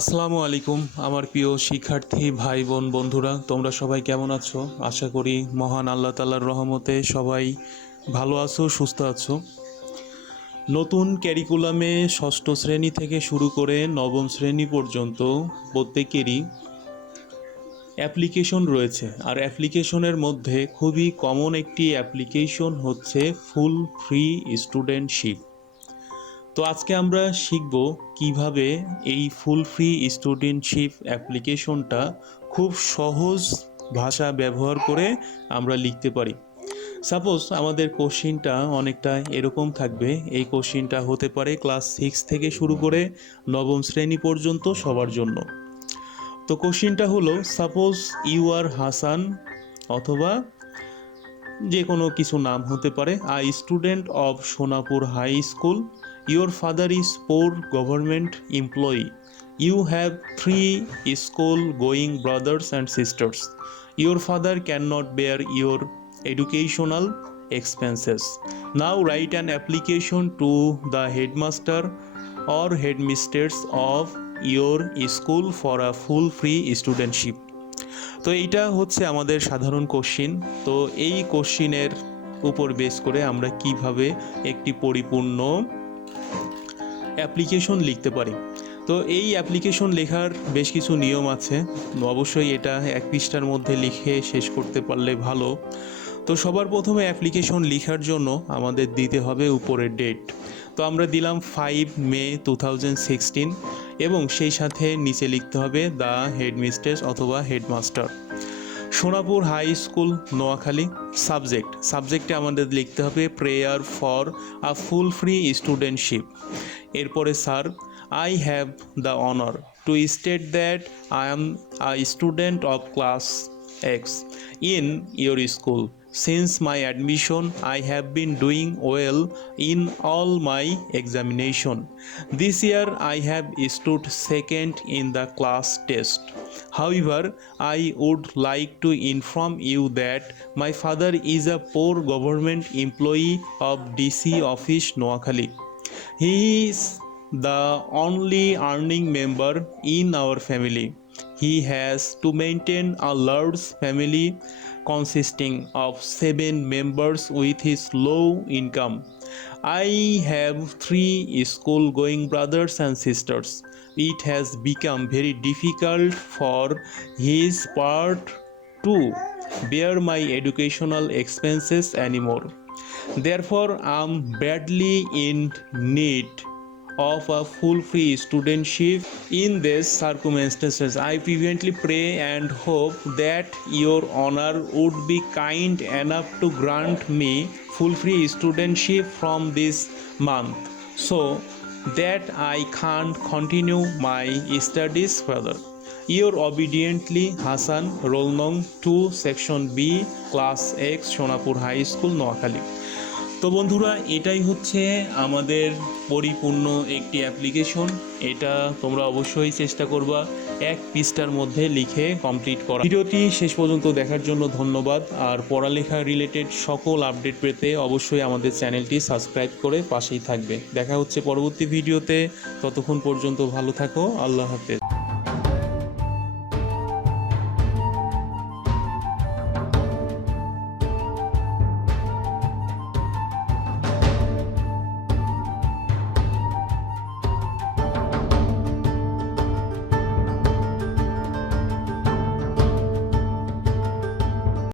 আসসালামু আলাইকুম আমার প্রিয় শিক্ষার্থী ভাই বোন বন্ধুরা, তোমরা সবাই কেমন আছো? আশা করি মহান আল্লাহ তাআলার রহমতে সবাই ভালো আছো, সুস্থ আছো। নতুন ক্যারিকুলামে ষষ্ঠ শ্রেণী থেকে শুরু করে নবম শ্রেণী পর্যন্ত প্রত্যেকেরই অ্যাপ্লিকেশন রয়েছে। আর অ্যাপ্লিকেশনের মধ্যে খুবই কমন একটি অ্যাপ্লিকেশন হচ্ছে ফুল ফ্রি স্টুডেন্টশিপ। তো আজকে আমরা শিখব কিভাবে এই ফুল ফ্রি স্টুডেন্টশিপ অ্যাপ্লিকেশনটা খুব সহজ ভাষা ব্যবহার করে আমরা লিখতে পারি। সাপোজ আমাদের কোশ্চিনটা অনেকটা এরকম থাকবে। এই কোশ্চিনটা হতে পারে ক্লাস 6 থেকে শুরু করে নবম শ্রেণী পর্যন্ত সবার জন্য। তো কোশ্চিনটা হলো, সাপোজ ইউ আর হাসান, অথবা যে কোনো কিছু নাম হতে পারে, I student of Sonapur high school. Your father is poor government employee. You have 3 school going brothers and sisters. Your father can not bear your educational expenses. Now write an application to the headmaster or headmistress of your school for a full free studentship. তো এইটা হচ্ছে আমাদের সাধারণ question. তো এই কোশ্চিনের উপর base করে আমরা কিভাবে একটি পরিপূর্ণ অ্যাপ্লিকেশন লিখতে পারি। তো এই অ্যাপ্লিকেশন লেখার বেশ কিছু নিয়ম আছে। অবশ্যই এটা এক পৃষ্ঠার মধ্যে লিখে শেষ করতে পারলে ভালো। তো সবার প্রথমে অ্যাপ্লিকেশন লেখার জন্য আমাদের দিতে হবে উপরের ডেট। তো আমরা দিলাম 5 মে 2016 এবং সেই সাথে নিচে লিখতে হবে দ্য হেডমিস্ট্রেস অথবা headmaster, Sonapur high school, Noakhali. সাবজেক্টে আমাদের লিখতে হবে prayer for a full free studentship. এরপরে sir, I have the honour to state that I am a student of class X in your school. Since my admission, I have been doing well in all my examination. This year, I have stood second in the class test. However, I would like to inform you that my father is a poor government employee of DC office Noakhali. He is the only earning member in our family. He has to maintain a large family consisting of 7 members with his low income. I have 3 school-going brothers and sisters. It has become very difficult for his part to bear my educational expenses anymore. Therefore, I am badly in need of a full free studentship. In these circumstances, I fervently pray and hope that your honor would be kind enough to grant me full free studentship from this month, so that I can continue my studies further. Your obediently Hassan, roll nong 2, section B, class X, Sonapur high school, Noakhali. তো বন্ধুরা, এটাই হচ্ছে আমাদের পরিপূর্ণ একটি application. এটা তোমরা অবশ্যই চেষ্টা করবা এক পৃষ্ঠার মধ্যে লিখে কমপ্লিট করা। ভিডিওটি শেষ পর্যন্ত দেখার জন্য ধন্যবাদ। আর পড়ালেখা রিলেটেড সকল আপডেট পেতে অবশ্যই আমাদের চ্যানেলটি সাবস্ক্রাইব করে পাশেই থাকবে। দেখা হচ্ছে পরবর্তী ভিডিওতে। ততক্ষণ পর্যন্ত ভালো থাকো। আল্লাহ হাফেজ।